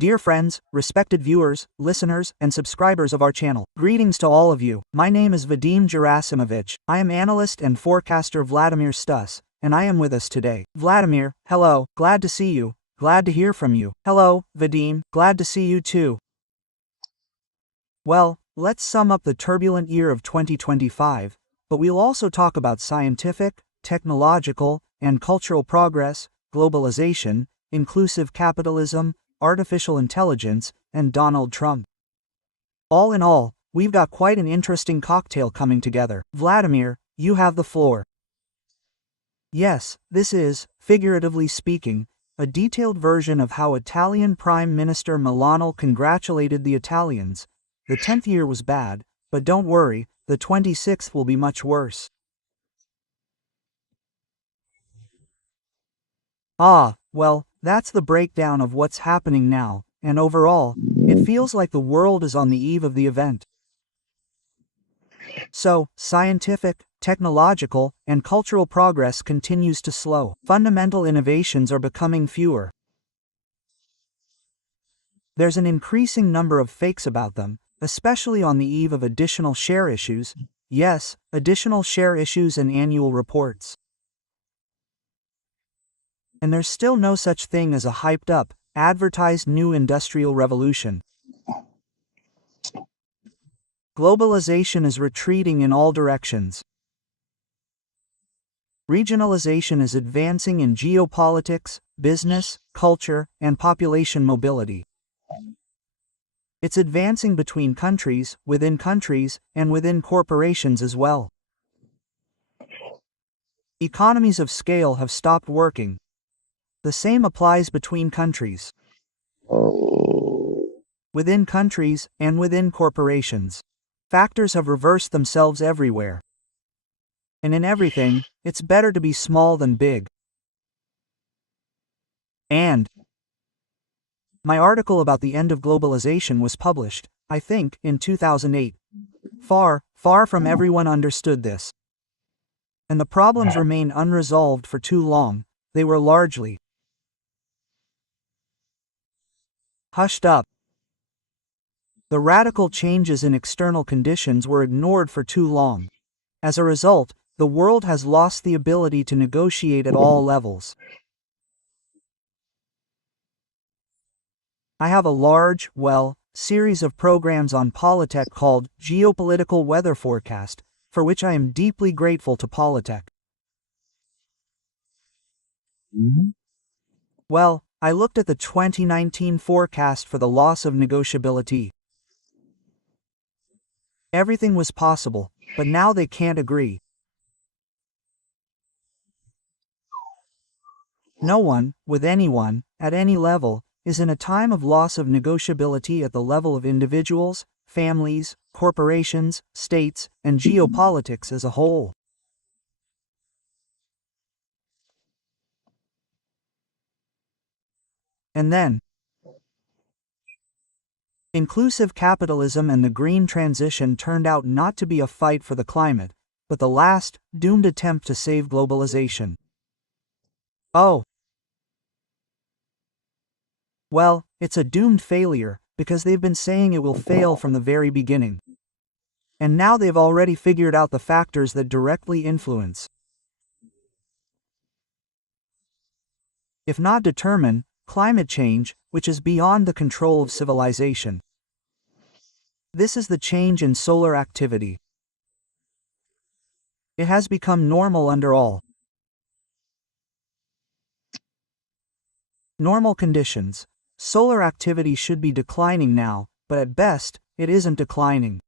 Dear friends, respected viewers, listeners, and subscribers of our channel, greetings to all of you. My name is Vadim Gerasimovich. I am analyst and forecaster Vladimir Stus, and I am with us today. Vladimir, hello, glad to see you, glad to hear from you. Hello, Vadim, glad to see you too. Well, let's sum up the turbulent year of 2025, but we'll also talk about scientific, technological, and cultural progress, globalization, inclusive capitalism, artificial intelligence, and Donald Trump. All in all, we've got quite an interesting cocktail coming together. Vladimir, you have the floor. Yes, this is, figuratively speaking, a detailed version of how Italian Prime Minister Milano congratulated the Italians. The 10th year was bad, but don't worry, the 26th will be much worse. Well, that's the breakdown of what's happening now, and overall, it feels like the world is on the eve of the event. So, scientific, technological, and cultural progress continues to slow. Fundamental innovations are becoming fewer. There's an increasing number of fakes about them, especially on the eve of additional share issues. Yes, additional share issues and annual reports. And there's still no such thing as a hyped-up, advertised new industrial revolution. Globalization is retreating in all directions. Regionalization is advancing in geopolitics, business, culture, and population mobility. It's advancing between countries, and within corporations as well. Economies of scale have stopped working. The same applies between countries, within countries, and within corporations. Factors have reversed themselves everywhere. And in everything, it's better to be small than big. And my article about the end of globalization was published, I think, in 2008. Far from everyone understood this. And the problems remained unresolved for too long. They were largely hushed up. The radical changes in external conditions were ignored for too long. As a result, the world has lost the ability to negotiate at all levels. I have a large, series of programs on Polytech called Geopolitical Weather Forecast, for which I am deeply grateful to Polytech. Well, I looked at the 2019 forecast for the loss of negotiability. Everything was possible, but now they can't agree. No one, with anyone, at any level, is in a time of loss of negotiability at the level of individuals, families, corporations, states, and geopolitics as a whole. And then, inclusive capitalism and the green transition turned out not to be a fight for the climate, but the last, doomed attempt to save globalization. Well, it's a doomed failure, because they've been saying it will fail from the very beginning. And now they've already figured out the factors that directly influence, if not determine, climate change, which is beyond the control of civilization. This is the change in solar activity. It has become normal under all normal conditions. Solar activity should be declining now, but at best, it isn't declining.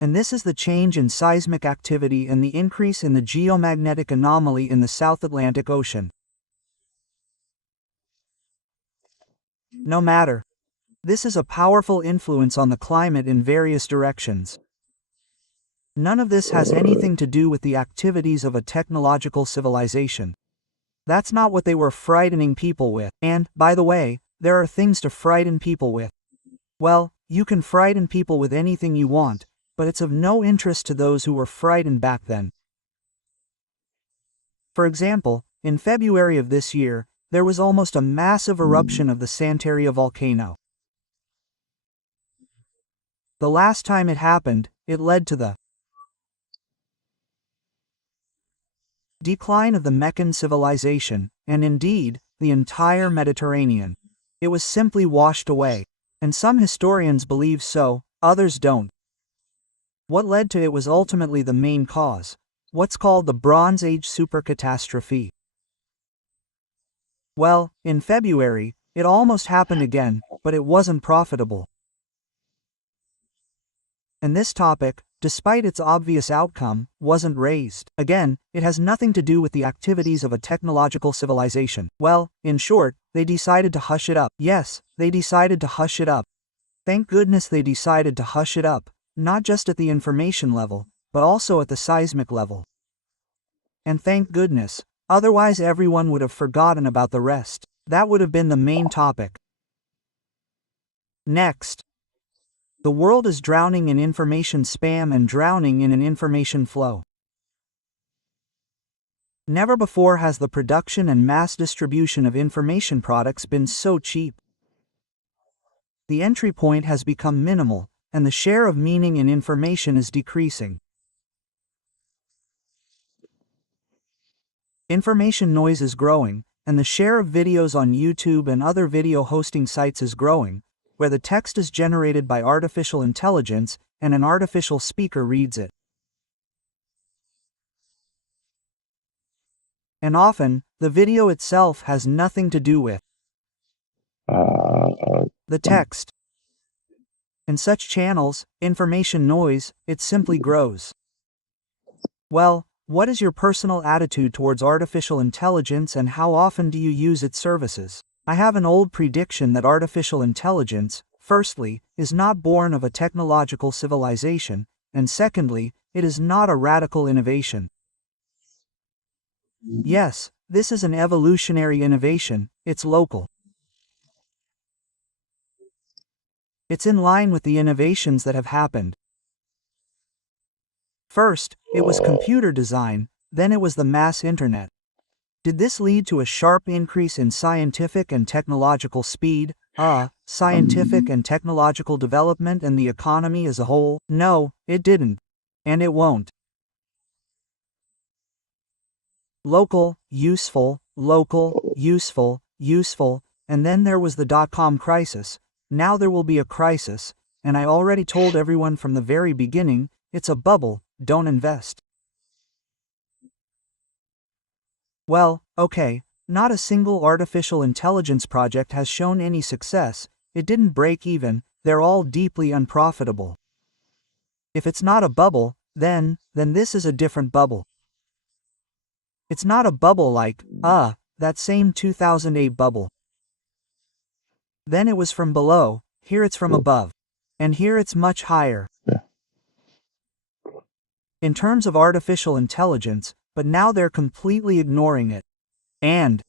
And this is the change in seismic activity and the increase in the geomagnetic anomaly in the South Atlantic Ocean. No matter. This is a powerful influence on the climate in various directions. None of this has anything to do with the activities of a technological civilization. That's not what they were frightening people with. And, by the way, there are things to frighten people with. Well, you can frighten people with anything you want, but it's of no interest to those who were frightened back then. For example, in February of this year, there was almost a massive eruption of the Santeria volcano. The last time it happened, it led to the decline of the Meccan civilization, and indeed, the entire Mediterranean. It was simply washed away. And some historians believe so, others don't. What led to it was ultimately the main cause, what's called the Bronze Age supercatastrophe. Well, in February, it almost happened again, but it wasn't profitable. And this topic, despite its obvious outcome, wasn't raised. Again, it has nothing to do with the activities of a technological civilization. Well, in short, they decided to hush it up. Yes, they decided to hush it up. Thank goodness they decided to hush it up, not just at the information level, but also at the seismic level. And thank goodness, otherwise everyone would have forgotten about the rest. That would have been the main topic. Next. The world is drowning in information spam and drowning in an information flow. Never before has the production and mass distribution of information products been so cheap. The entry point has become minimal, and the share of meaning in information is decreasing. Information noise is growing, and the share of videos on YouTube and other video hosting sites is growing, where the text is generated by artificial intelligence and an artificial speaker reads it. And often, the video itself has nothing to do with the text. In such channels, information noise, it simply grows. Well, what is your personal attitude towards artificial intelligence and how often do you use its services? I have an old prediction that artificial intelligence, firstly, is not born of a technological civilization, and secondly, it is not a radical innovation. Yes, this is an evolutionary innovation, it's local. It's in line with the innovations that have happened. First, it was computer design, then it was the mass internet. Did this lead to a sharp increase in scientific and technological speed, scientific and technological development and the economy as a whole? No, it didn't. And it won't. Local, useful, useful, and then there was the dot-com crisis. Now there will be a crisis, and I already told everyone from the very beginning, it's a bubble, don't invest. Well, okay, not a single artificial intelligence project has shown any success, it didn't break even, they're all deeply unprofitable. If it's not a bubble, then this is a different bubble. It's not a bubble like, that same 2008 bubble. Then it was from below, here it's from above. And here it's much higher. In terms of artificial intelligence, but now they're completely ignoring it. And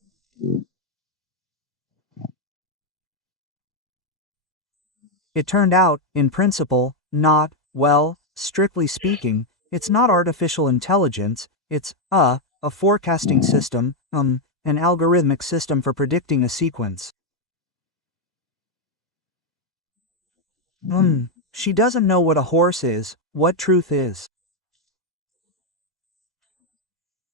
it turned out, in principle, not, well, strictly speaking, it's not artificial intelligence, it's, a forecasting system, an algorithmic system for predicting a sequence. She doesn't know what a horse is, what truth is.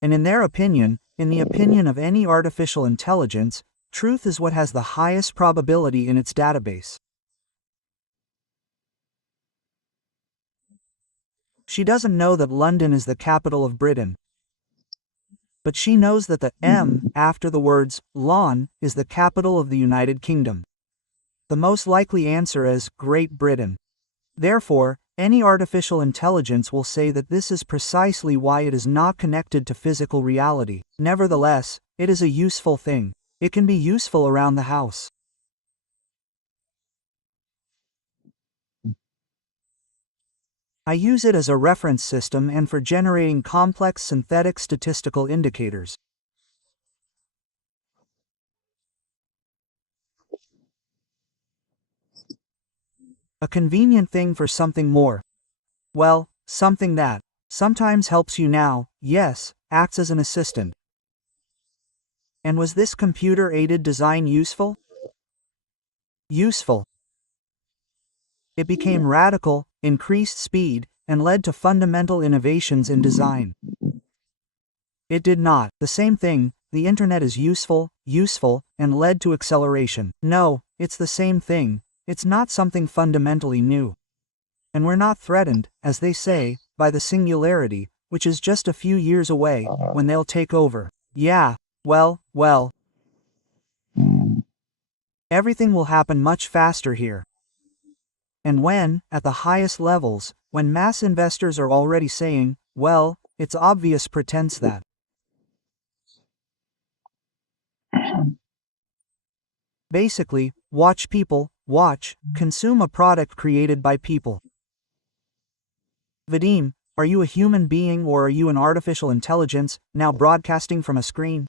And in their opinion, in the opinion of any artificial intelligence, truth is what has the highest probability in its database. She doesn't know that London is the capital of Britain. But she knows that the M after the words lawn is the capital of the United Kingdom. The most likely answer is Great Britain. Therefore, any artificial intelligence will say that this is precisely why it is not connected to physical reality. Nevertheless, it is a useful thing. It can be useful around the house. I use it as a reference system and for generating complex synthetic statistical indicators. A convenient thing for something more. Well, something that sometimes helps you now, yes, acts as an assistant. And was this computer-aided design useful? Useful. It became radical, increased speed, and led to fundamental innovations in design. It did not. The same thing, the internet is useful, and led to acceleration. No, it's the same thing, it's not something fundamentally new. And we're not threatened, as they say, by the singularity, which is just a few years away, when they'll take over. Yeah, well. Everything will happen much faster here. And when, at the highest levels, when mass investors are already saying, well, it's obvious pretense that. Basically, watch people, consume a product created by people. Vadim, are you a human being or are you an artificial intelligence, now broadcasting from a screen?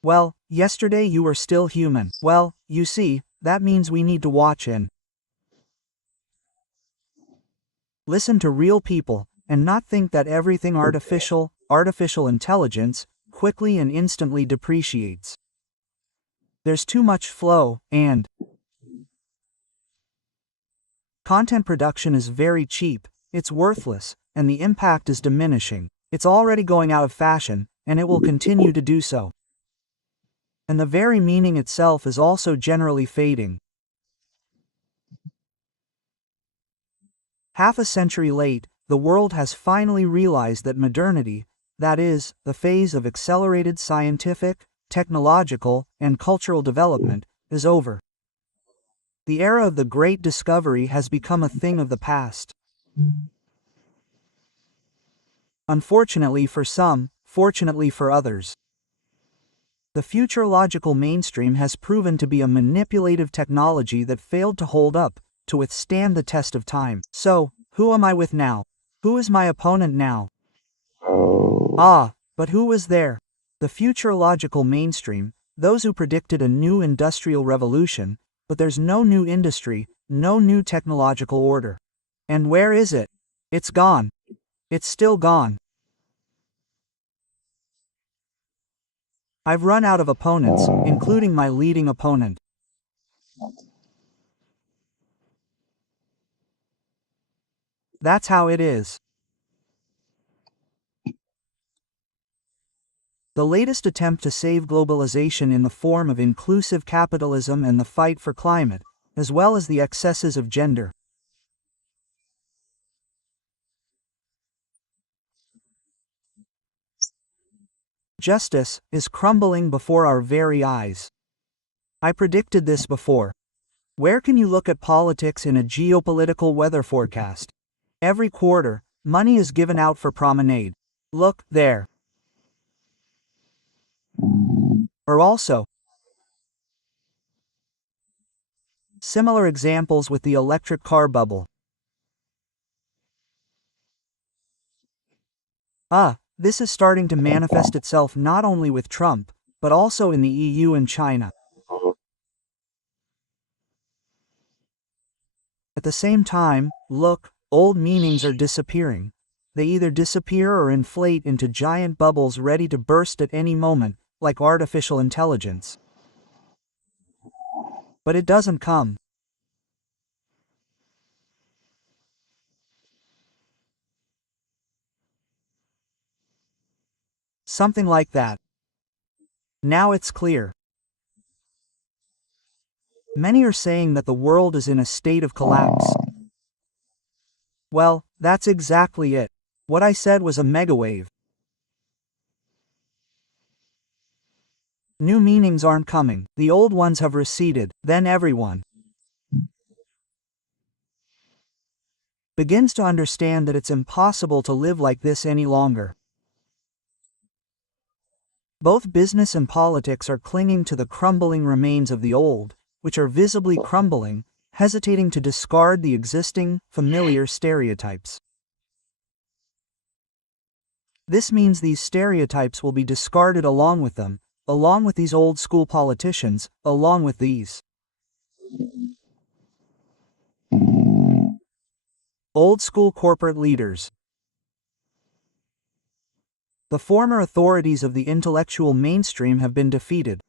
Well, yesterday you were still human. Well, you see, that means we need to watch and listen to real people, and not think that everything artificial intelligence, quickly and instantly depreciates. There's too much flow, and content production is very cheap, it's worthless, and the impact is diminishing. It's already going out of fashion, and it will continue to do so. And the very meaning itself is also generally fading. Half a century late, the world has finally realized that modernity, that is, the phase of accelerated scientific, technological, and cultural development, is over. The era of the Great Discovery has become a thing of the past. Unfortunately for some, fortunately for others. The futurological mainstream has proven to be a manipulative technology that failed to hold up, to withstand the test of time. So, who am I with now? Who is my opponent now? But who was there? The futurological mainstream, those who predicted a new industrial revolution, but there's no new industry, no new technological order. And where is it? It's gone. It's still gone. I've run out of opponents, including my leading opponent. That's how it is. The latest attempt to save globalization in the form of inclusive capitalism and the fight for climate, as well as the excesses of gender. Justice is crumbling before our very eyes. I predicted this before. Where can you look at politics in a geopolitical weather forecast? Every quarter, money is given out for promenade. Look, there. Or also, similar examples with the electric car bubble. This is starting to manifest itself not only with Trump, but also in the EU and China. At the same time, look, old meanings are disappearing. They either disappear or inflate into giant bubbles ready to burst at any moment, like artificial intelligence. But it doesn't come. Something like that. Now it's clear. Many are saying that the world is in a state of collapse. Well, that's exactly it. What I said was a megawave. New meanings aren't coming, the old ones have receded, then everyone begins to understand that it's impossible to live like this any longer. Both business and politics are clinging to the crumbling remains of the old, which are visibly crumbling, hesitating to discard the existing, familiar stereotypes. This means these stereotypes will be discarded along with them, along with these old school politicians, along with these old school corporate leaders. The former authorities of the intellectual mainstream have been defeated.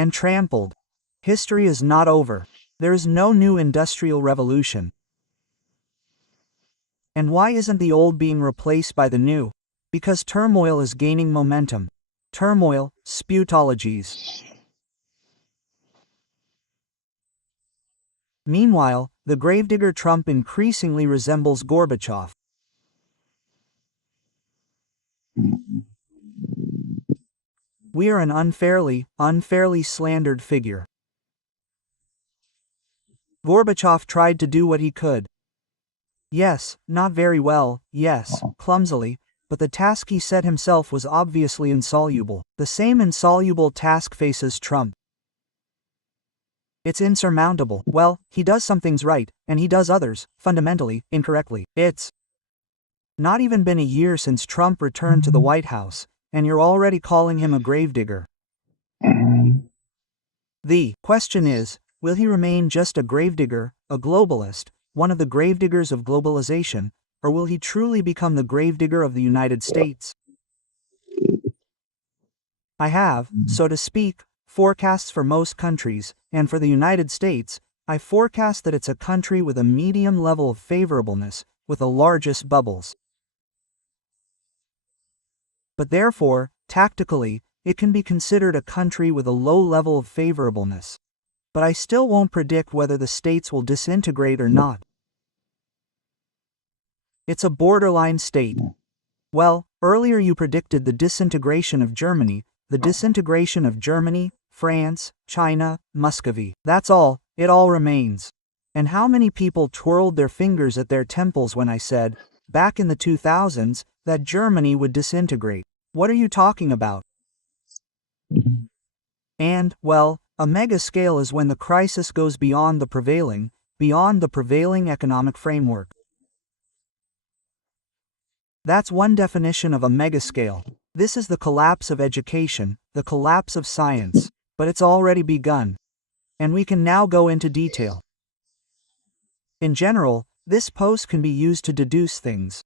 and trampled. History is not over. There is no new industrial revolution. And why isn't the old being replaced by the new? Because turmoil is gaining momentum. Turmoil, sputologies. Meanwhile, the gravedigger Trump increasingly resembles Gorbachev. We are an unfairly slandered figure. Gorbachev tried to do what he could. Yes, not very well, yes, clumsily, but the task he set himself was obviously insoluble. The same insoluble task faces Trump. It's insurmountable. Well, he does some things right, and he does others, fundamentally, incorrectly. It's not even been a year since Trump returned to the White House, and you're already calling him a gravedigger. The question is, will he remain just a gravedigger, a globalist, one of the gravediggers of globalization, or will he truly become the gravedigger of the United States? I have, so to speak, forecasts for most countries, and for the United States, I forecast that it's a country with a medium level of favorableness, with the largest bubbles. But therefore, tactically, it can be considered a country with a low level of favorableness. But I still won't predict whether the states will disintegrate or not. It's a borderline state. Well, earlier you predicted the disintegration of Germany, France, China, Muscovy. That's all, it all remains. And how many people twirled their fingers at their temples when I said, back in the 2000s, that Germany would disintegrate? What are you talking about? And, well, a mega scale is when the crisis goes beyond the prevailing economic framework. That's one definition of a megascale. This is the collapse of education, the collapse of science, but it's already begun. And we can now go into detail. In general, this post can be used to deduce things.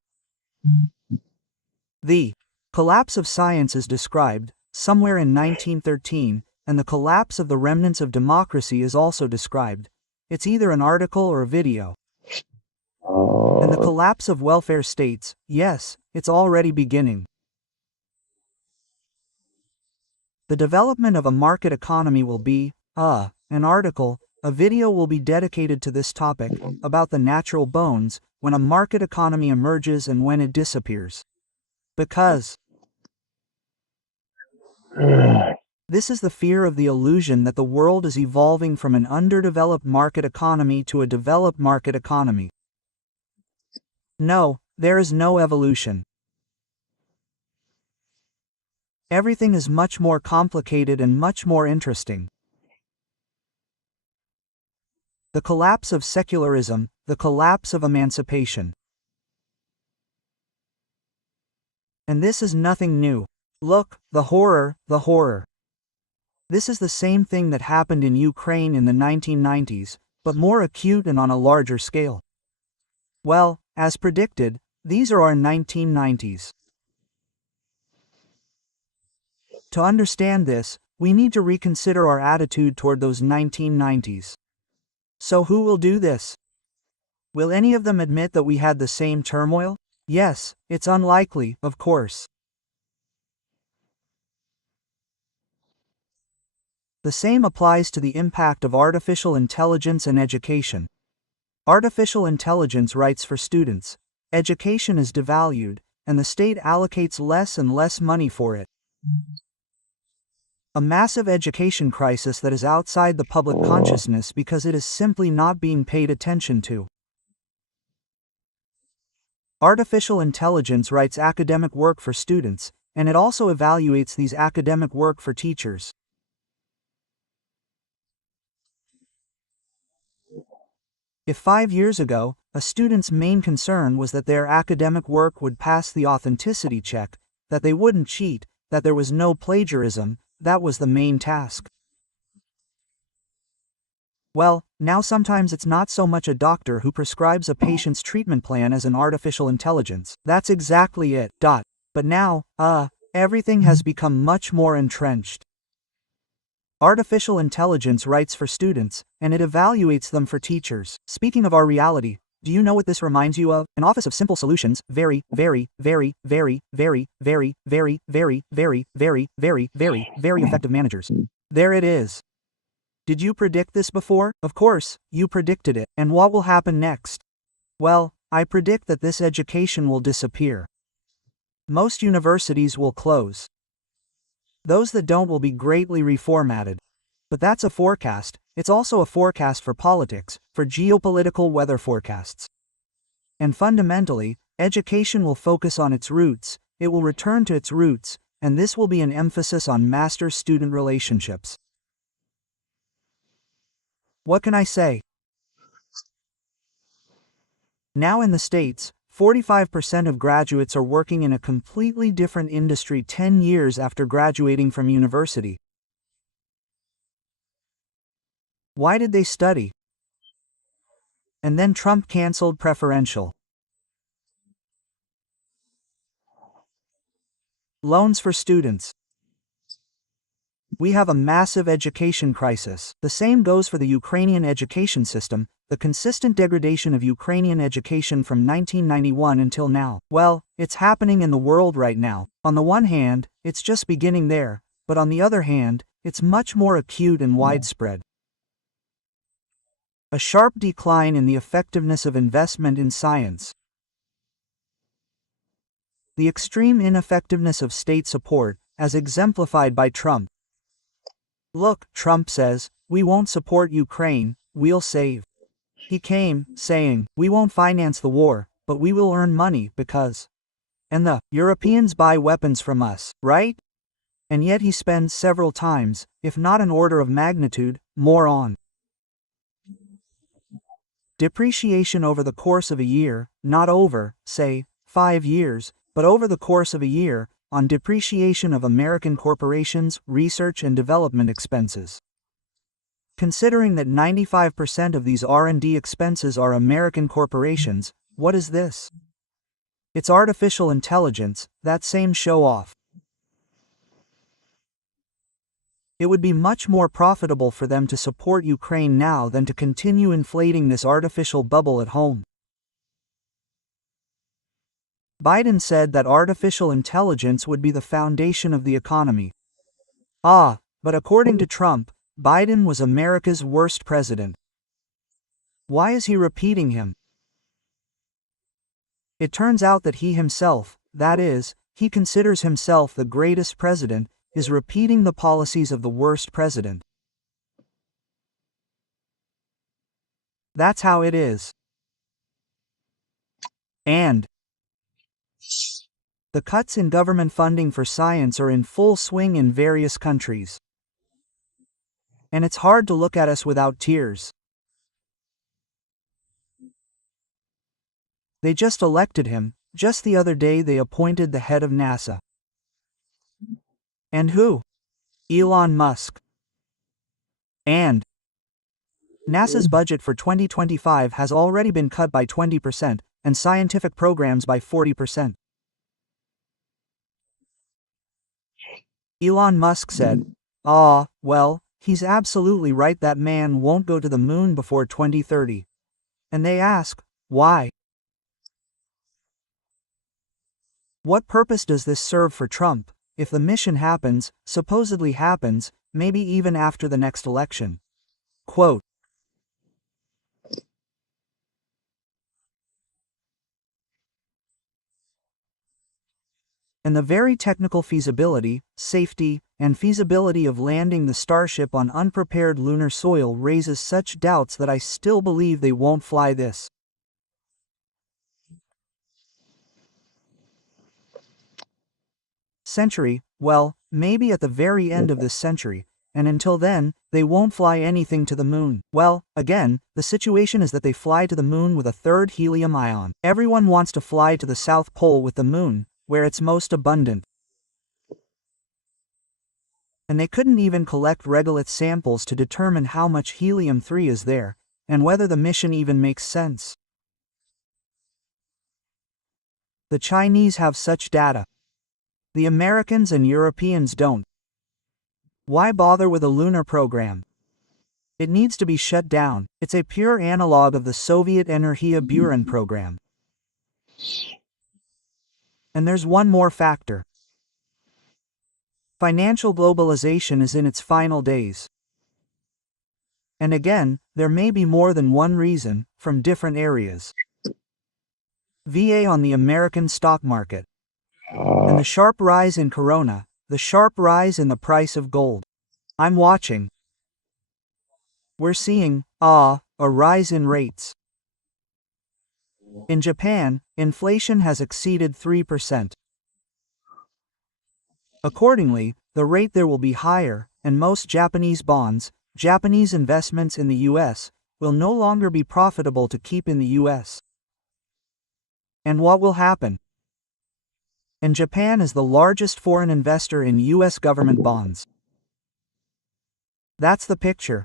The collapse of science is described, somewhere in 1913, and the collapse of the remnants of democracy is also described. It's either an article or a video. And the collapse of welfare states, yes, it's already beginning. The development of a market economy will be, an article, a video will be dedicated to this topic, about the natural bones, when a market economy emerges and when it disappears. Because this is the fear of the illusion that the world is evolving from an underdeveloped market economy to a developed market economy. No, there is no evolution. Everything is much more complicated and much more interesting. The collapse of secularism, the collapse of emancipation. And this is nothing new. Look, the horror. This is the same thing that happened in Ukraine in the 1990s, but more acute and on a larger scale. Well, as predicted, these are our 1990s. To understand this, we need to reconsider our attitude toward those 1990s. So who will do this? Will any of them admit that we had the same turmoil? Yes, it's unlikely, of course. The same applies to the impact of artificial intelligence and education. Artificial intelligence writes for students, education is devalued, and the state allocates less and less money for it. A massive education crisis that is outside the public consciousness because it is simply not being paid attention to. Artificial intelligence writes academic work for students, and it also evaluates these academic work for teachers. If 5 years ago, a student's main concern was that their academic work would pass the authenticity check, that they wouldn't cheat, that there was no plagiarism, that was the main task. Well, now sometimes it's not so much a doctor who prescribes a patient's treatment plan as an artificial intelligence. That's exactly it. But now, everything has become much more entrenched. Artificial intelligence writes for students, and it evaluates them for teachers. Speaking of our reality, do you know what this reminds you of? An office of simple solutions, very, very, very, very, very, very, very, very, very, very, very, very, very effective managers. There it is. Did you predict this before? Of course, you predicted it. And what will happen next? Well, I predict that this education will disappear. Most universities will close. Those that don't will be greatly reformatted. But that's a forecast. It's also a forecast for politics, for geopolitical weather forecasts. And fundamentally, education will focus on its roots, it will return to its roots, and this will be an emphasis on master-student relationships. What can I say? Now in the States, 45% of graduates are working in a completely different industry 10 years after graduating from university. Why did they study? And then Trump canceled preferential loans for students. We have a massive education crisis. The same goes for the Ukrainian education system, the consistent degradation of Ukrainian education from 1991 until now. Well, it's happening in the world right now. On the one hand, it's just beginning there, but on the other hand, it's much more acute and widespread. A sharp decline in the effectiveness of investment in science. The extreme ineffectiveness of state support, as exemplified by Trump. Look, Trump says, we won't support Ukraine, we'll save. He came, saying, we won't finance the war, but we will earn money because. And the Europeans buy weapons from us, right? And yet he spends several times, if not an order of magnitude, more on depreciation over the course of a year, not over, say, 5 years, but over the course of a year, on depreciation of American corporations' research and development expenses. Considering that 95% of these R&D expenses are American corporations, what is this? It's artificial intelligence, that same show-off. It would be much more profitable for them to support Ukraine now than to continue inflating this artificial bubble at home. Biden said that artificial intelligence would be the foundation of the economy. But according to Trump, Biden was America's worst president. Why is he repeating him? It turns out that he himself, that is, he considers himself the greatest president, is repeating the policies of the worst president. That's how it is. And the cuts in government funding for science are in full swing in various countries. And it's hard to look at us without tears. They just elected him. Just the other day they appointed the head of NASA. And who? Elon Musk. And NASA's budget for 2025 has already been cut by 20%, and scientific programs by 40%. Elon Musk said, well, he's absolutely right, that man won't go to the moon before 2030. And they ask, why? What purpose does this serve for Trump, if the mission happens, supposedly happens, maybe even after the next election? Quote, and the very technical feasibility, safety, and feasibility of landing the Starship on unprepared lunar soil raises such doubts that I still believe they won't fly this century, well, maybe at the very end of this century, and until then, they won't fly anything to the moon. Well, again, the situation is that they fly to the moon with a third helium ion. Everyone wants to fly to the South Pole with the moon, where it's most abundant. And they couldn't even collect regolith samples to determine how much helium-3 is there, and whether the mission even makes sense. The Chinese have such data. The Americans and Europeans don't. Why bother with a lunar program? It needs to be shut down. It's a pure analog of the Soviet Energia Buran program. And there's one more factor. Financial globalization is in its final days. And again, there may be more than one reason, from different areas. VA on the American stock market. And the sharp rise in Corona, the sharp rise in the price of gold. I'm watching. We're seeing, a rise in rates. In Japan, inflation has exceeded 3%. Accordingly, the rate there will be higher, and most Japanese bonds, Japanese investments in the US, will no longer be profitable to keep in the US. And what will happen? And Japan is the largest foreign investor in US government bonds. That's the picture.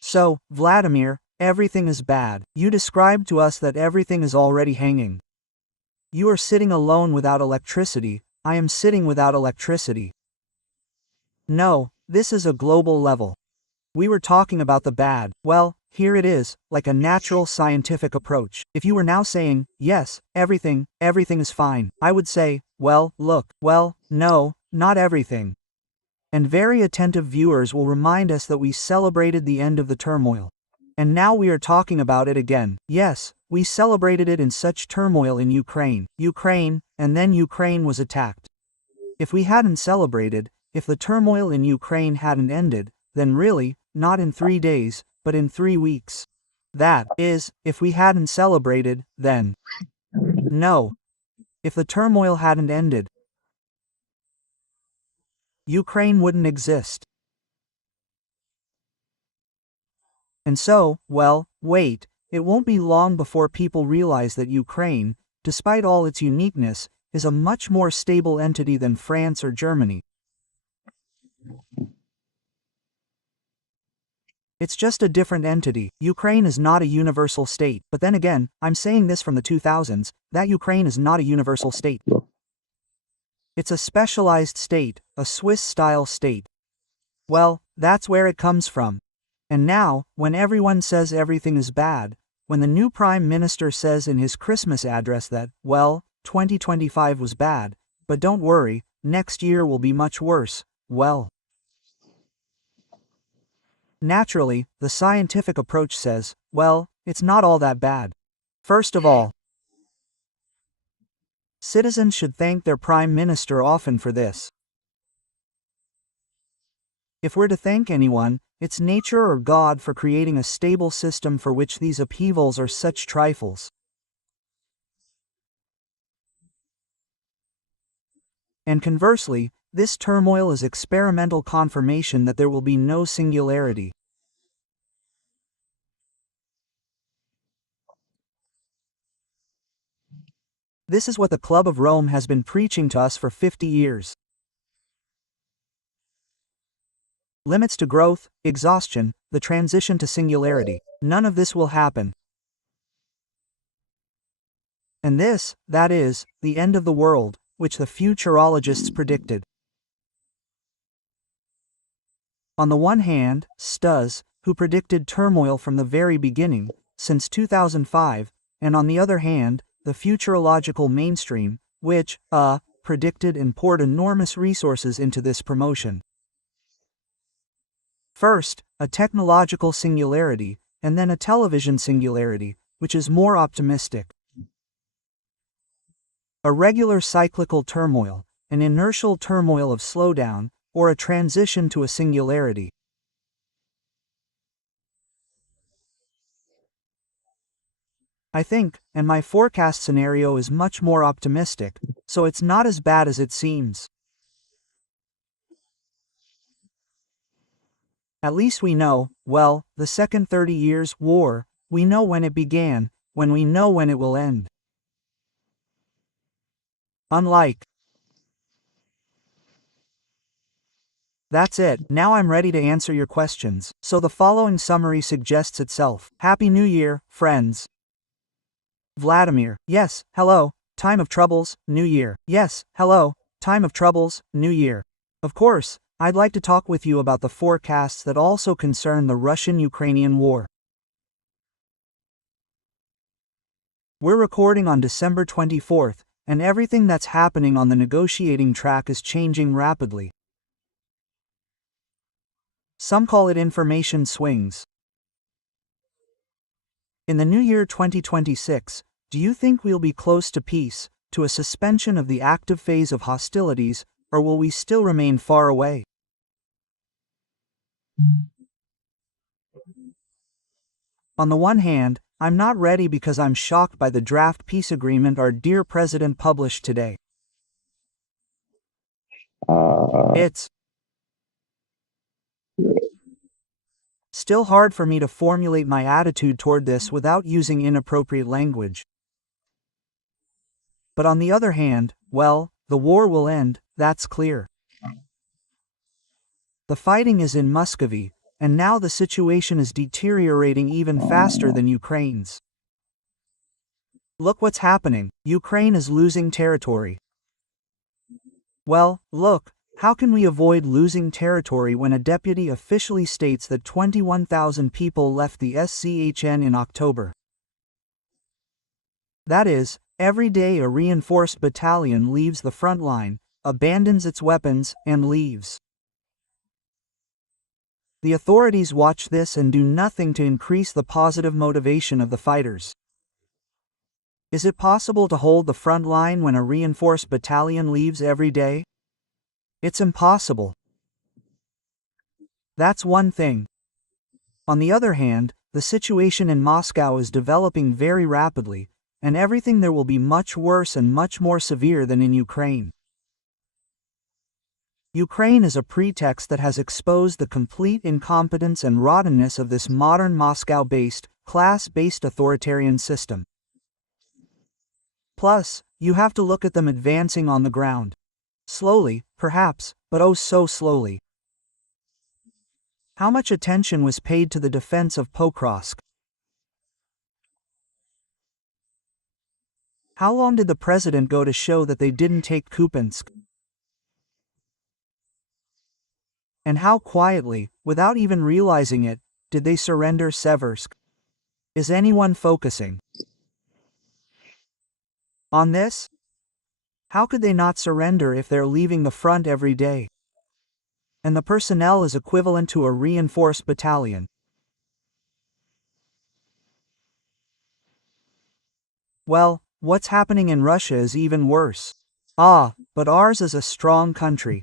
So, Vladimir, everything is bad. You described to us that everything is already hanging. You are sitting alone without electricity, I am sitting without electricity. No, this is a global level. We were talking about the bad. Well, here it is, like a natural scientific approach. If you were now saying, yes, everything is fine, I would say, well, look, well, no, not everything. And very attentive viewers will remind us that we celebrated the end of the turmoil. And now we are talking about it again. Yes, we celebrated it in such turmoil in Ukraine, and then Ukraine was attacked. If we hadn't celebrated, if the turmoil in Ukraine hadn't ended, then really, not in 3 days, but in 3 weeks. That is, if we hadn't celebrated, then. No. If the turmoil hadn't ended, Ukraine wouldn't exist. And so, well, wait, it won't be long before people realize that Ukraine, despite all its uniqueness, is a much more stable entity than France or Germany. It's just a different entity. Ukraine is not a universal state. But then again, I'm saying this from the 2000s, that Ukraine is not a universal state. It's a specialized state, a Swiss-style state. Well, that's where it comes from. And now, when everyone says everything is bad, when the new Prime Minister says in his Christmas address that, well, 2025 was bad, but don't worry, next year will be much worse, well. Naturally, the scientific approach says, well, it's not all that bad. First of all, citizens should thank their Prime Minister often for this. If we're to thank anyone, it's nature or God for creating a stable system for which these upheavals are such trifles. And conversely, this turmoil is experimental confirmation that there will be no singularity. This is what the Club of Rome has been preaching to us for 50 years. Limits to growth, exhaustion, the transition to singularity. None of this will happen. And this, that is, the end of the world, which the futurologists predicted. On the one hand, Stuss, who predicted turmoil from the very beginning, since 2005, and on the other hand, the futurological mainstream, which, predicted and poured enormous resources into this promotion. First, a technological singularity, and then a television singularity, which is more optimistic. A regular cyclical turmoil, an inertial turmoil of slowdown, or a transition to a singularity. I think, and my forecast scenario is much more optimistic, so it's not as bad as it seems. At least we know, well, the second 30 years war, we know when it began, when we know when it will end. Unlike. That's it, now I'm ready to answer your questions, so the following summary suggests itself. Happy New Year, friends. Vladimir, yes, hello, time of troubles, New Year. Yes, hello, time of troubles, New Year. Of course, I'd like to talk with you about the forecasts that also concern the Russian-Ukrainian war. We're recording on December 24th, and everything that's happening on the negotiating track is changing rapidly. Some call it information swings. In the new year 2026, do you think we'll be close to peace, to a suspension of the active phase of hostilities, or will we still remain far away? On the one hand, I'm not ready because I'm shocked by the draft peace agreement our dear president published today. It's still hard for me to formulate my attitude toward this without using inappropriate language. But on the other hand, well, the war will end, that's clear. The fighting is in Muscovy, and now the situation is deteriorating even faster than Ukraine's. Look what's happening, Ukraine is losing territory. Well, look, how can we avoid losing territory when a deputy officially states that 21,000 people left the SCHN in October? That is, every day a reinforced battalion leaves the front line, abandons its weapons, and leaves. The authorities watch this and do nothing to increase the positive motivation of the fighters. Is it possible to hold the front line when a reinforced battalion leaves every day? It's impossible. That's one thing. On the other hand, the situation in Moscow is developing very rapidly, and everything there will be much worse and much more severe than in Ukraine. Ukraine is a pretext that has exposed the complete incompetence and rottenness of this modern Moscow-based, class-based authoritarian system. Plus, you have to look at them advancing on the ground. Slowly, perhaps, but oh so slowly. How much attention was paid to the defense of Pokrovsk? How long did the president go to show that they didn't take Kupiansk? And how quietly, without even realizing it, did they surrender Seversk? Is anyone focusing on this? How could they not surrender if they're leaving the front every day? And the personnel is equivalent to a reinforced battalion. Well, what's happening in Russia is even worse. But ours is a strong country.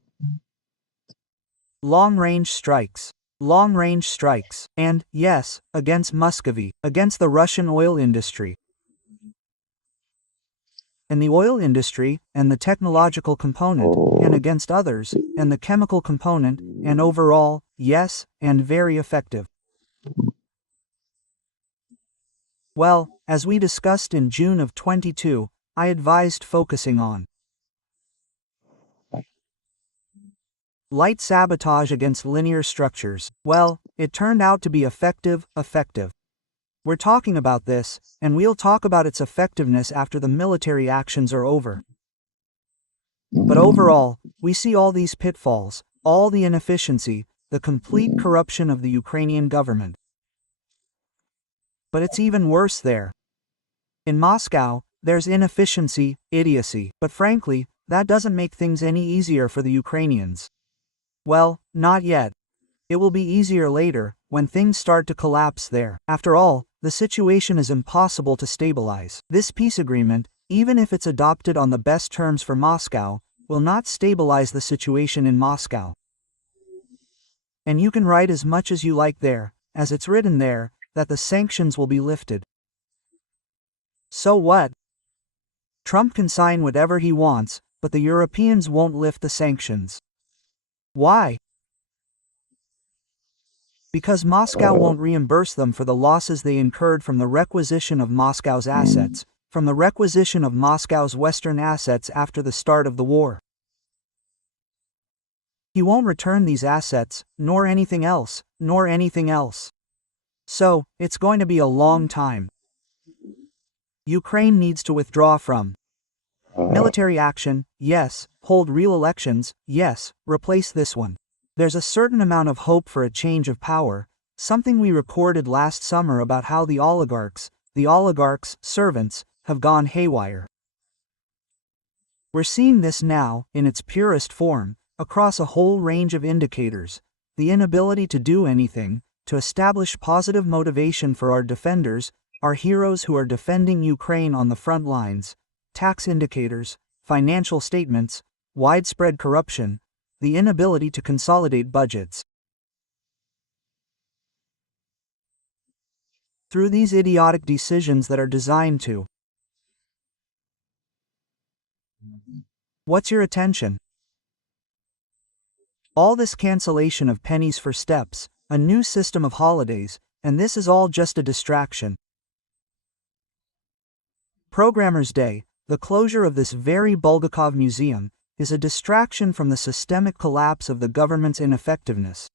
Long-range strikes. Long-range strikes. And, yes, against Muscovy, against the Russian oil industry. And the oil industry, and the technological component, and against others, and the chemical component, and overall, yes, and very effective. Well, as we discussed in June of 22, I advised focusing on light sabotage against linear structures. Well, it turned out to be effective. We're talking about this, and we'll talk about its effectiveness after the military actions are over. But overall, we see all these pitfalls, all the inefficiency, the complete corruption of the Ukrainian government. But it's even worse there. In Moscow, there's inefficiency, idiocy, but frankly, that doesn't make things any easier for the Ukrainians. Well, not yet. It will be easier later, when things start to collapse there. After all, the situation is impossible to stabilize. This peace agreement, even if it's adopted on the best terms for Moscow, will not stabilize the situation in Moscow. And you can write as much as you like there, as it's written there, that the sanctions will be lifted. So what? Trump can sign whatever he wants, but the Europeans won't lift the sanctions. Why? Because Moscow won't reimburse them for the losses they incurred from the requisition of Moscow's assets, from the requisition of Moscow's Western assets after the start of the war. He won't return these assets, nor anything else, So, it's going to be a long time. Ukraine needs to withdraw from military action, yes, hold real elections, yes, replace this one. There's a certain amount of hope for a change of power, something we recorded last summer about how the oligarchs' servants, have gone haywire. We're seeing this now, in its purest form, across a whole range of indicators. The inability to do anything, to establish positive motivation for our defenders, our heroes who are defending Ukraine on the front lines, tax indicators, financial statements, widespread corruption, the inability to consolidate budgets. Through these idiotic decisions that are designed to. What's your attention? All this cancellation of pennies for steps, a new system of holidays, and this is all just a distraction. Programmers' Day, the closure of this very Bulgakov museum, is a distraction from the systemic collapse of the government's ineffectiveness.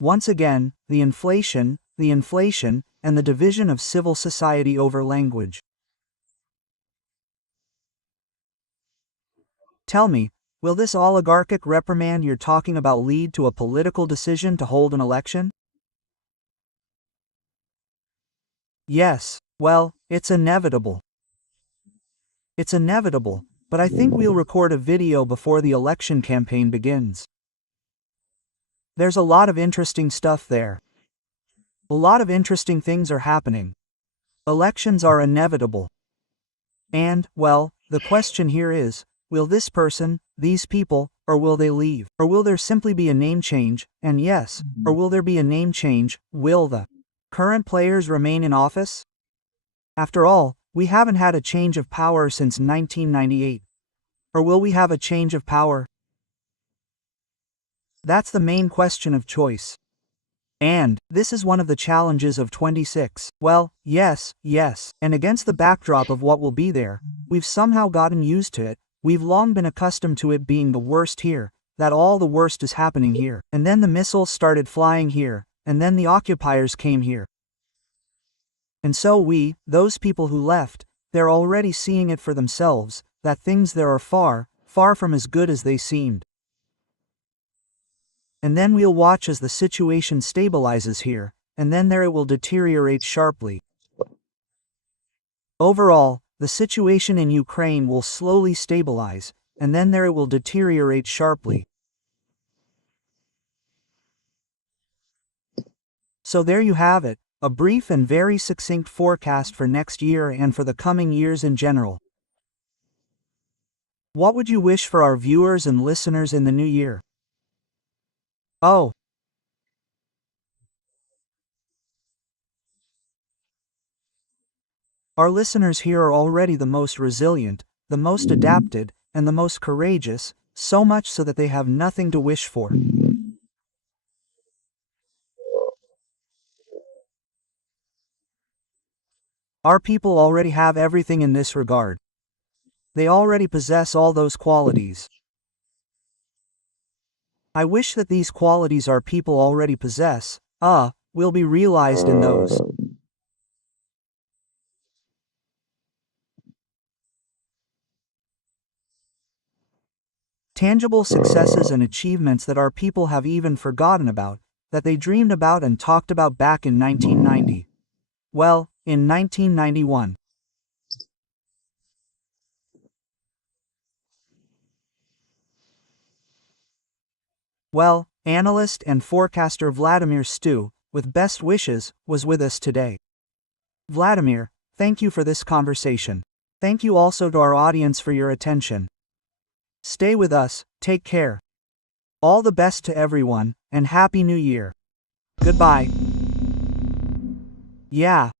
Once again, the inflation, and the division of civil society over language. Tell me, will this oligarchic reprimand you're talking about lead to a political decision to hold an election? Yes, well, it's inevitable. It's inevitable, but I think we'll record a video before the election campaign begins. There's a lot of interesting stuff there. A lot of interesting things are happening. Elections are inevitable. And, well, the question here is, will this person, these people, or will they leave? Or will there simply be a name change? And yes, or will there be a name change? Will the current players remain in office? After all, we haven't had a change of power since 1998. Or will we have a change of power? That's the main question of choice. And this is one of the challenges of 26. Well, yes, and against the backdrop of what will be there, we've somehow gotten used to it. We've long been accustomed to it being the worst here, that all the worst is happening here. And then the missiles started flying here, and then the occupiers came here. And so we, those people who left, they're already seeing it for themselves, that things there are far, far from as good as they seemed. And then we'll watch as the situation stabilizes here, and then there it will deteriorate sharply. Overall, the situation in Ukraine will slowly stabilize, and then there it will deteriorate sharply. So there you have it, a brief and very succinct forecast for next year and for the coming years in general. What would you wish for our viewers and listeners in the new year? Oh. Our listeners here are already the most resilient, the most adapted, and the most courageous, so much so that they have nothing to wish for. Our people already have everything in this regard. They already possess all those qualities. I wish that these qualities our people already possess, will be realized in those tangible successes and achievements that our people have even forgotten about, that they dreamed about and talked about back in 1990. Well, in 1991. Well, analyst and forecaster Vladimir Stu, with best wishes, was with us today. Vladimir, thank you for this conversation. Thank you also to our audience for your attention. Stay with us, take care. All the best to everyone, and Happy New Year. Goodbye. Yeah.